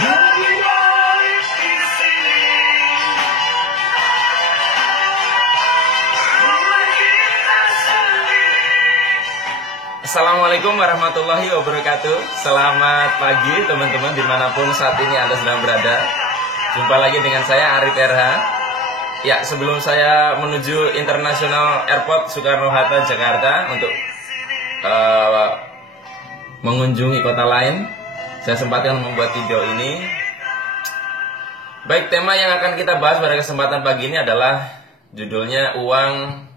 Assalamualaikum warahmatullahi wabarakatuh. Selamat pagi teman-teman dimanapun saat ini Anda sedang berada. Jumpa lagi dengan saya Arif RH. Ya, sebelum saya menuju International Airport Soekarno-Hatta Jakarta untuk mengunjungi kota lain, saya sempatkan membuat video ini. Baik, tema yang akan kita bahas pada kesempatan pagi ini adalah judulnya uang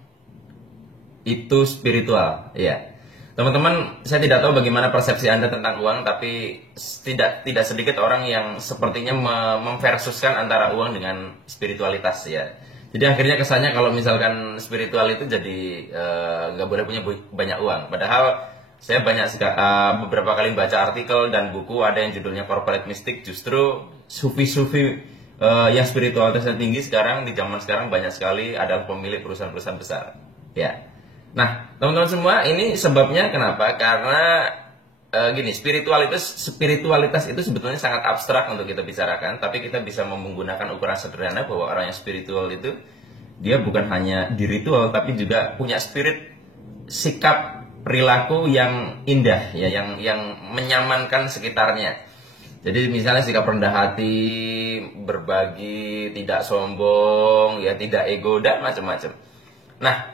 itu spiritual. Ya. Teman-teman, saya tidak tahu bagaimana persepsi Anda tentang uang, tapi tidak sedikit orang yang sepertinya memversuskan antara uang dengan spiritualitas ya. Jadi akhirnya kesannya kalau misalkan spiritual itu jadi nggak boleh punya banyak uang. Padahal saya beberapa kali baca artikel dan buku ada yang judulnya Corporate Mystic, justru sufi-sufi yang spiritualitasnya tinggi sekarang di zaman sekarang banyak sekali adalah pemilik perusahaan-perusahaan besar. Ya. Nah, teman-teman semua, ini sebabnya kenapa? Karena gini, spiritualitas itu sebetulnya sangat abstrak untuk kita bicarakan, tapi kita bisa menggunakan ukuran sederhana bahwa orang yang spiritual itu dia bukan hanya di ritual, tapi juga punya spirit, sikap, perilaku yang indah, ya, yang menyamankan sekitarnya. Jadi misalnya sikap rendah hati, berbagi, tidak sombong, ya tidak ego dan macam-macam. Nah,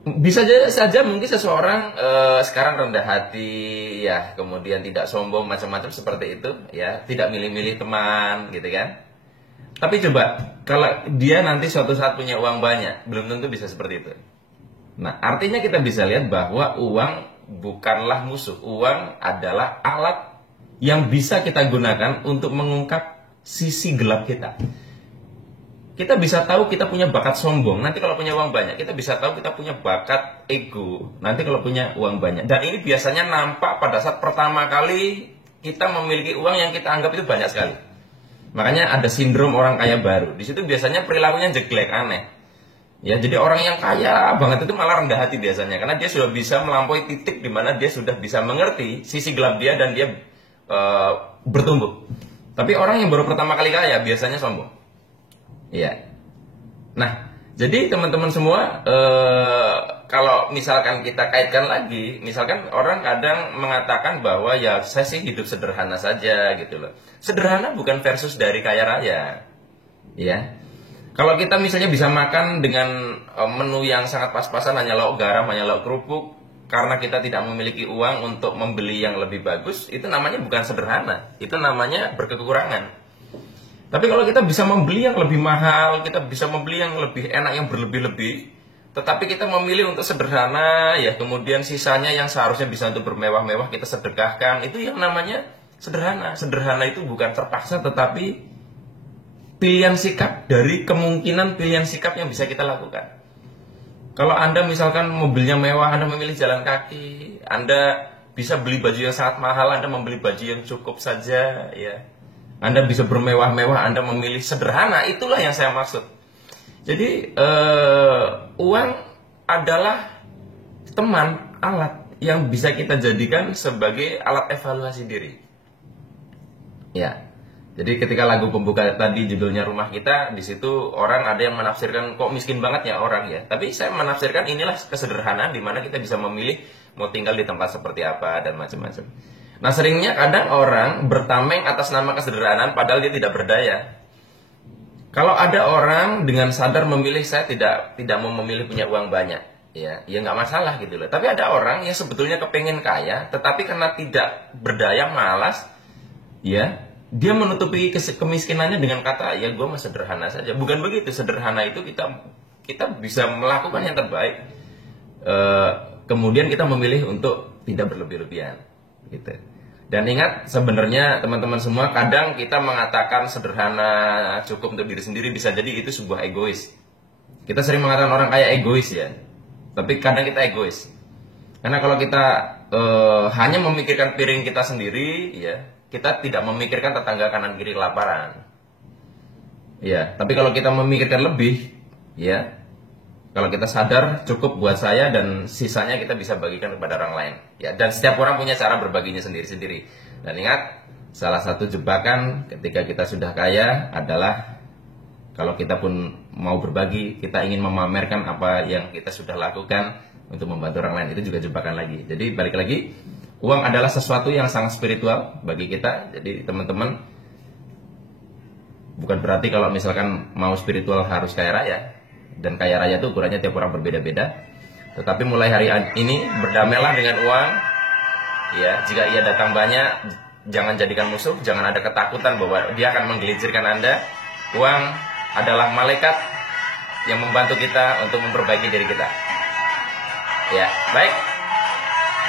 bisa saja mungkin seseorang sekarang rendah hati, ya, kemudian tidak sombong macam-macam seperti itu, ya, tidak milih-milih teman, gitu kan. Tapi coba kalau dia nanti suatu saat punya uang banyak, belum tentu bisa seperti itu. Nah, artinya kita bisa lihat bahwa uang bukanlah musuh. Uang adalah alat yang bisa kita gunakan untuk mengungkap sisi gelap kita. Kita bisa tahu kita punya bakat sombong nanti kalau punya uang banyak. Kita bisa tahu kita punya bakat ego nanti kalau punya uang banyak. Dan ini biasanya nampak pada saat pertama kali kita memiliki uang yang kita anggap itu banyak sekali. Makanya ada sindrom orang kaya baru. Di situ biasanya perilakunya jelek, aneh. Ya, jadi orang yang kaya banget itu malah rendah hati biasanya, karena dia sudah bisa melampaui titik di mana dia sudah bisa mengerti sisi gelap dia dan dia bertumbuh. Tapi orang yang baru pertama kali kaya biasanya sombong. Iya. Nah, jadi teman-teman semua, kalau misalkan kita kaitkan lagi, misalkan orang kadang mengatakan bahwa ya saya sih hidup sederhana saja gitu loh. Sederhana bukan versus dari kaya raya, ya. Kalau kita misalnya bisa makan dengan menu yang sangat pas-pasan, hanya lauk garam, hanya lauk kerupuk, karena kita tidak memiliki uang untuk membeli yang lebih bagus, itu namanya bukan sederhana, itu namanya berkekurangan. Tapi kalau kita bisa membeli yang lebih mahal, kita bisa membeli yang lebih enak, yang berlebih-lebih, tetapi kita memilih untuk sederhana, ya kemudian sisanya yang seharusnya bisa untuk bermewah-mewah kita sedekahkan, itu yang namanya sederhana. Sederhana itu bukan terpaksa, tetapi pilihan sikap dari kemungkinan pilihan sikap yang bisa kita lakukan. Kalau Anda misalkan mobilnya mewah, Anda memilih jalan kaki, Anda bisa beli baju yang sangat mahal, Anda membeli baju yang cukup saja, ya. Anda bisa bermewah-mewah, Anda memilih sederhana, itulah yang saya maksud. Jadi uang adalah teman, alat yang bisa kita jadikan sebagai alat evaluasi diri. Ya, jadi ketika lagu pembuka tadi judulnya Rumah Kita, di situ orang ada yang menafsirkan kok miskin banget ya orang ya. Tapi saya menafsirkan inilah kesederhanaan di mana kita bisa memilih mau tinggal di tempat seperti apa dan macam-macam. Nah, seringnya kadang orang bertameng atas nama kesederhanaan padahal dia tidak berdaya. Kalau ada orang dengan sadar memilih saya tidak mau memilih punya uang banyak, ya nggak masalah gitu loh. Tapi ada orang yang sebetulnya kepengen kaya, tetapi karena tidak berdaya, malas, ya dia menutupi kemiskinannya dengan kata ya gue mah sederhana saja. Bukan begitu, sederhana itu kita bisa melakukan yang terbaik. Kemudian kita memilih untuk tidak berlebih-lebihan, gitu. Dan ingat, sebenarnya teman-teman semua, kadang kita mengatakan sederhana, cukup untuk diri sendiri, bisa jadi itu sebuah egois. Kita sering mengatakan orang kaya egois ya, tapi kadang kita egois. Karena kalau kita hanya memikirkan piring kita sendiri, ya kita tidak memikirkan tetangga kanan kiri kelaparan. Ya, tapi kalau kita memikirkan lebih, ya kalau kita sadar cukup buat saya dan sisanya kita bisa bagikan kepada orang lain. Ya, dan setiap orang punya cara berbaginya sendiri-sendiri. Dan ingat, salah satu jebakan ketika kita sudah kaya adalah kalau kita pun mau berbagi, kita ingin memamerkan apa yang kita sudah lakukan untuk membantu orang lain, itu juga jebakan lagi. Jadi balik lagi, uang adalah sesuatu yang sangat spiritual bagi kita. Jadi teman-teman, bukan berarti kalau misalkan mau spiritual harus kaya raya. Dan kaya raya itu ukurannya tiap orang berbeda-beda. Tetapi mulai hari ini berdamailah dengan uang. Ya, jika ia datang banyak, jangan jadikan musuh, jangan ada ketakutan bahwa dia akan menggelincirkan Anda. Uang adalah malaikat yang membantu kita untuk memperbaiki diri kita. Ya, baik.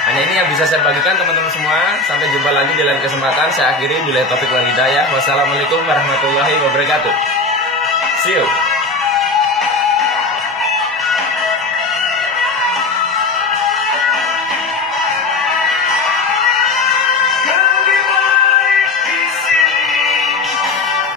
Hanya ini yang bisa saya bagikan teman-teman semua. Sampai jumpa lagi di lain kesempatan. Saya akhiri bila topik wal hidayah. Wassalamualaikum warahmatullahi wabarakatuh. See you.